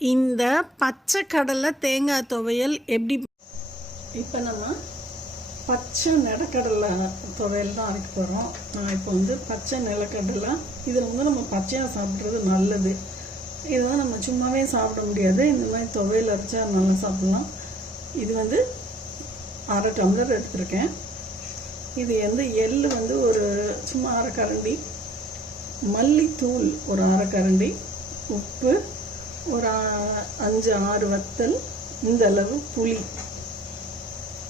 இந்த பச்சை கடலை தேங்காய் துவையல் எப்படி? இப்போ நம்ம பச்சை நிலக்கடலை துவையல் தான் அரைக்க போகிறோம். நான் இப்போ வந்து பச்சை நிலக்கடலை இது வந்து நம்ம பச்சையாக சாப்பிட்றது நல்லது. இது வந்து நம்ம சும்மாவே சாப்பிட முடியாது. இந்த மாதிரி துவையல் அரைச்சா நல்லா சாப்பிட்லாம். இது வந்து அரை டம்ளர் எடுத்திருக்கேன். இது வந்து எள் வந்து ஒரு சும்மா அரை கரண்டி மல்லித்தூள் ஒரு அரை கரண்டி உப்பு ஒரு அஞ்சு ஆறு வத்தல் இந்த அளவு புளி.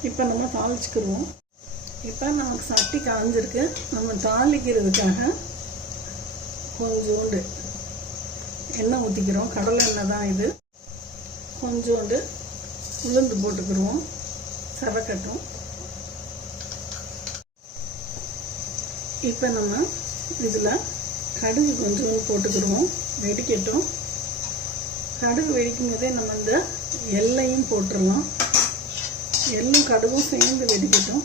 இப்போ நம்ம தாளிச்சுக்கிடுவோம் இப்போ நமக்கு சட்டி காஞ்சிருக்கு. நம்ம தாளிக்கிறதுக்காக கொஞ்சோண்டு எண்ணெய் ஊற்றிக்கிறோம் கடலை எண்ணெய் தான் இது. கொஞ்சோண்டு உளுந்து போட்டுக்கிடுவோம் செவக்கட்டும். இப்போ நம்ம இதில் கடுகு கொஞ்சோண்டு போட்டுக்கிடுவோம் வெடிக்கட்டும். கடுகு வெடிக்கும் போதே நம்ம இந்த எல்லையும் போட்டுடலாம் எள்ளும் கடுகும் சேர்ந்து வெடிக்கட்டும்.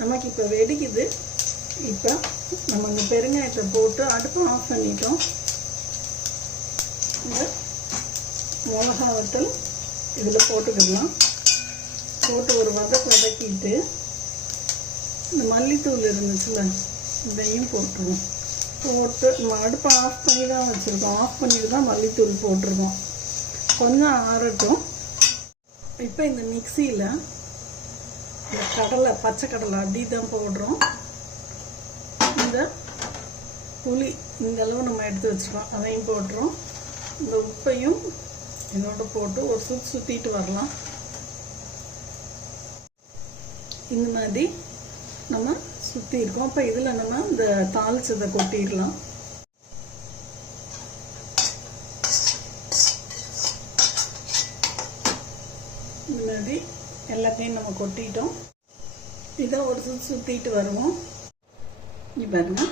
நமக்கு இப்போ வெடிக்குது. இப்போ நம்ம இந்த பெருங்காயத்தை போட்டு அடுப்பு ஆஃப் பண்ணிட்டோம். இந்த மிளகா வத்தல் இதில் போட்டுக்கிடலாம். போட்டு ஒரு வதை வதக்கிட்டு இந்த மல்லித்தூள் இருந்துச்சுல்ல இதையும் போட்டுருவோம். போட்டு நம்ம அடுப்பை ஆஃப் பண்ணி தான் வச்சுருக்கோம். ஆஃப் பண்ணிட்டு தான் மல்லித்தூள் போட்டிருக்கோம். கொஞ்சம் ஆறட்டும். இப்போ இந்த மிக்சியில் இந்த கடலை பச்சை கடலை அடி தான் போடுறோம். இந்த புளி இந்த அளவு நம்ம எடுத்து வச்சுருக்கோம். அதையும் போடுறோம் இந்த உப்பையும் இதோடு போட்டு ஒரு சுற்றி சுற்றிட்டு வரலாம். இந்த மாதிரி நம்ம சுற்றி இருக்கோம். அப்போ இதில் நம்ம இந்த தாளிச்சதை கொட்டிடலாம். இந்த மாதிரி எல்லாத்தையும் நம்ம கொட்டிட்டோம். இதை ஒரு சுற்றி சுற்றிட்டு வருவோம். இங்க பாருங்க.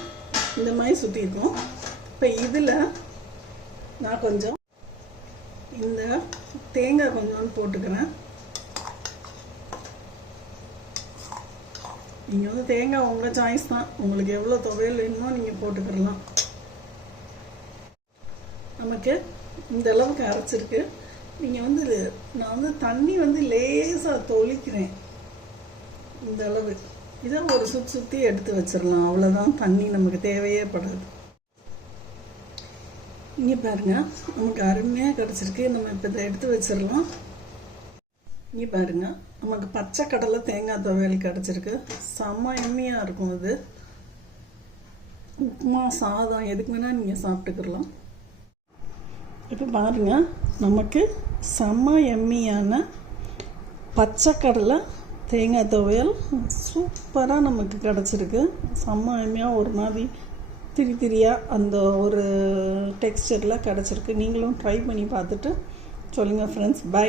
இந்த மாதிரி சுற்றிருக்கோம் இப்போ இதில் நான் கொஞ்சம் இந்த தேங்காய் கொஞ்சோன்னு போட்டுக்கிறேன். நீங்கள் வந்து தேங்காய் உங்கள் சாய்ஸ் தான். உங்களுக்கு எவ்வளோ துவையல் வேணுமோ நீங்கள் போட்டுக்கிடலாம். நமக்கு இந்த அளவுக்கு அரைச்சிருக்கு. நீங்கள் வந்து நான் வந்து தண்ணி வந்து லேசாக தொளிக்கிறேன். இந்த அளவு. இதை ஒரு சுற்றி சுற்றி எடுத்து வச்சிடலாம். அவ்வளோதான் தண்ணி நமக்கு தேவையே படாது. இங்கே பாருங்க. நமக்கு அருமையாக கிடச்சிருக்கு. நம்ம இப்போ இதை எடுத்து வச்சிடலாம். இங்கே பாருங்க. நமக்கு பச்சை கடலை தேங்காய் துவையல் கிடச்சிருக்கு. செம்ம எம்மியாக இருக்கும் அது. உப்புமா சாதம் எதுக்கு வேணால் நீங்கள் சாப்பிட்டுக்கலாம். இப்போ பாருங்கள் நமக்கு செம்ம எம்மியான பச்சை கடலை தேங்காய் துவையல் சூப்பராக நமக்கு கிடச்சிருக்கு. செம்ம எம்மியாக ஒரு மாதிரி திரி திரியாக அந்த ஒரு டெக்ஸ்டரில் கிடச்சிருக்கு. நீங்களும் ட்ரை பண்ணி பார்த்துட்டு சொல்லுங்கள் ஃப்ரெண்ட்ஸ் பை